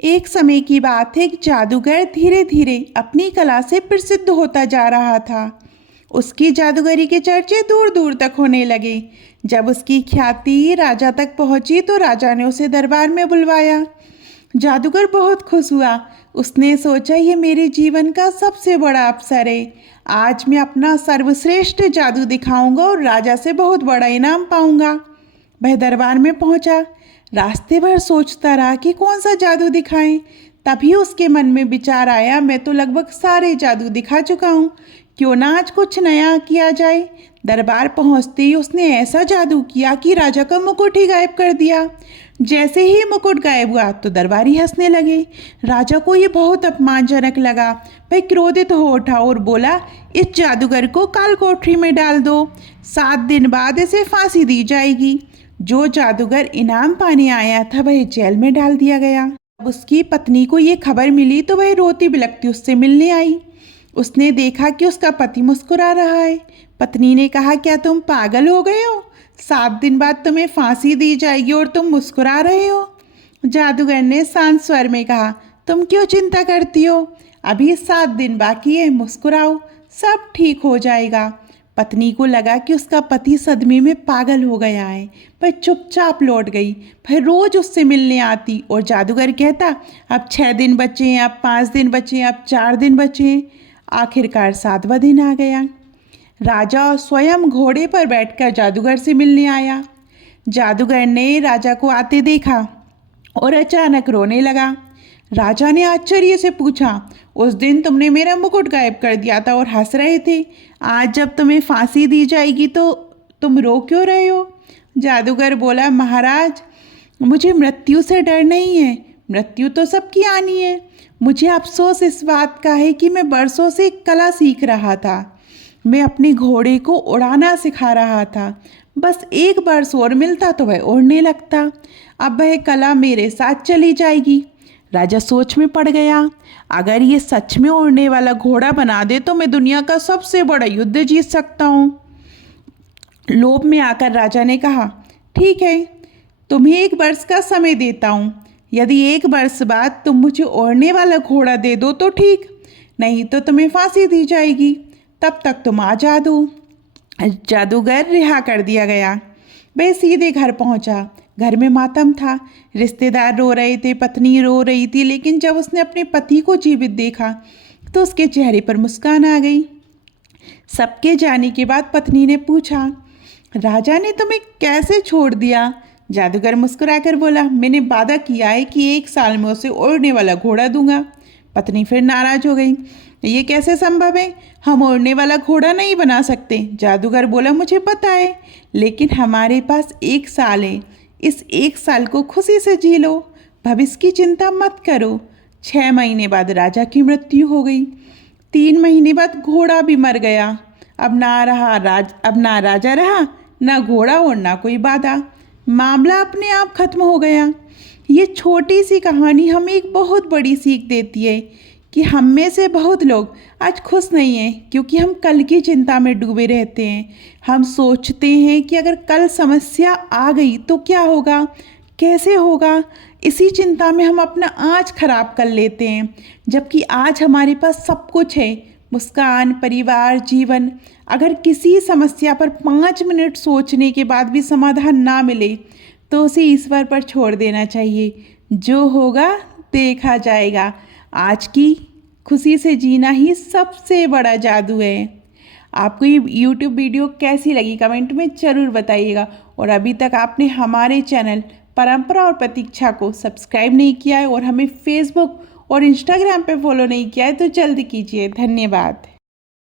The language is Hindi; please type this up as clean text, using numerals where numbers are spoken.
एक समय की बात है, एक जादूगर धीरे धीरे अपनी कला से प्रसिद्ध होता जा रहा था। उसकी जादूगरी के चर्चे दूर दूर तक होने लगे। जब उसकी ख्याति राजा तक पहुंची तो राजा ने उसे दरबार में बुलवाया। जादूगर बहुत खुश हुआ। उसने सोचा, ये मेरे जीवन का सबसे बड़ा अवसर है। आज मैं अपना सर्वश्रेष्ठ जादू दिखाऊंगा और राजा से बहुत बड़ा इनाम पाऊंगा। वह दरबार में पहुंचा। रास्ते भर सोचता रहा कि कौन सा जादू दिखाएं। तभी उसके मन में विचार आया, मैं तो लगभग सारे जादू दिखा चुका हूँ, क्यों ना आज कुछ नया किया जाए। दरबार पहुंचते ही उसने ऐसा जादू किया कि राजा का मुकुट ही गायब कर दिया। जैसे ही मुकुट गायब हुआ तो दरबारी हंसने लगे। राजा को ये बहुत अपमानजनक लगा। वह क्रोधित हो उठा और बोला, इस जादूगर को काल कोठरी में डाल दो। 7 दिन बाद इसे फांसी दी जाएगी। जो जादूगर इनाम पाने आया था वह जेल में डाल दिया गया। जब उसकी पत्नी को ये खबर मिली तो वह रोती बिलखती उससे मिलने आई। उसने देखा कि उसका पति मुस्कुरा रहा है। पत्नी ने कहा, क्या तुम पागल हो गए हो? 7 दिन बाद तुम्हें फांसी दी जाएगी और तुम मुस्कुरा रहे हो। जादूगर ने शांत स्वर में कहा, तुम क्यों चिंता करती हो? अभी 7 दिन बाकी है, मुस्कुराओ, सब ठीक हो जाएगा। पत्नी को लगा कि उसका पति सदमे में पागल हो गया है। वह चुपचाप लौट गई। वह रोज उससे मिलने आती और जादूगर कहता, अब 6 दिन बचे हैं, अब 5 दिन बचे हैं, अब 4 दिन बचे हैं। आखिरकार 7वां दिन आ गया। राजा स्वयं घोड़े पर बैठकर जादूगर से मिलने आया। जादूगर ने राजा को आते देखा और अचानक रोने लगा। राजा ने आश्चर्य से पूछा, उस दिन तुमने मेरा मुकुट गायब कर दिया था और हंस रहे थे, आज जब तुम्हें फांसी दी जाएगी तो तुम रो क्यों रहे हो? जादूगर बोला, महाराज, मुझे मृत्यु से डर नहीं है। मृत्यु तो सबकी आनी है। मुझे अफसोस इस बात का है कि मैं बरसों से कला सीख रहा था। मैं अपने घोड़े को उड़ाना सिखा रहा था। बस 1 वर्ष और मिलता तो वह उड़ने लगता। अब वह कला मेरे साथ चली जाएगी। राजा सोच में पड़ गया। अगर ये सच में उड़ने वाला घोड़ा बना दे तो मैं दुनिया का सबसे बड़ा युद्ध जीत सकता हूँ। लोभ में आकर राजा ने कहा, ठीक है, तुम्हें 1 वर्ष का समय देता हूँ। यदि 1 वर्ष बाद तुम मुझे उड़ने वाला घोड़ा दे दो तो ठीक, नहीं तो तुम्हें फांसी दी जाएगी। तब तक तुम आजाद हो। जादूगर रिहा कर दिया गया। वह सीधे घर पहुंचा। घर में मातम था। रिश्तेदार रो रहे थे, पत्नी रो रही थी, लेकिन जब उसने अपने पति को जीवित देखा तो उसके चेहरे पर मुस्कान आ गई। सबके जाने के बाद पत्नी ने पूछा, राजा ने तुम्हें कैसे छोड़ दिया? जादूगर मुस्कुराकर बोला, मैंने वादा किया है कि 1 साल में उसे उड़ने वाला घोड़ा दूंगा। पत्नी फिर नाराज हो गई, ये कैसे संभव है? हम उड़ने वाला घोड़ा नहीं बना सकते। जादूगर बोला, मुझे पता है, लेकिन हमारे पास 1 साल है। इस 1 साल को खुशी से जी लो, भविष्य की चिंता मत करो। 6 महीने बाद राजा की मृत्यु हो गई। 3 महीने बाद घोड़ा भी मर गया। अब ना राजा रहा, ना घोड़ा और ना कोई बाधा। मामला अपने आप खत्म हो गया। ये छोटी सी कहानी हमें एक बहुत बड़ी सीख देती है कि हम में से बहुत लोग आज खुश नहीं हैं, क्योंकि हम कल की चिंता में डूबे रहते हैं। हम सोचते हैं कि अगर कल समस्या आ गई तो क्या होगा, कैसे होगा। इसी चिंता में हम अपना आज खराब कर लेते हैं, जबकि आज हमारे पास सब कुछ है, मुस्कान, परिवार, जीवन। अगर किसी समस्या पर 5 मिनट सोचने के बाद भी समाधान ना मिले तो उसे ईश्वर पर छोड़ देना चाहिए। जो होगा देखा जाएगा। आज की खुशी से जीना ही सबसे बड़ा जादू है। आपको ये यूट्यूब वीडियो कैसी लगी कमेंट में ज़रूर बताइएगा। और अभी तक आपने हमारे चैनल परंपरा और प्रतीक्षा को सब्सक्राइब नहीं किया है और हमें फेसबुक और इंस्टाग्राम पे फॉलो नहीं किया है तो जल्दी कीजिए। धन्यवाद।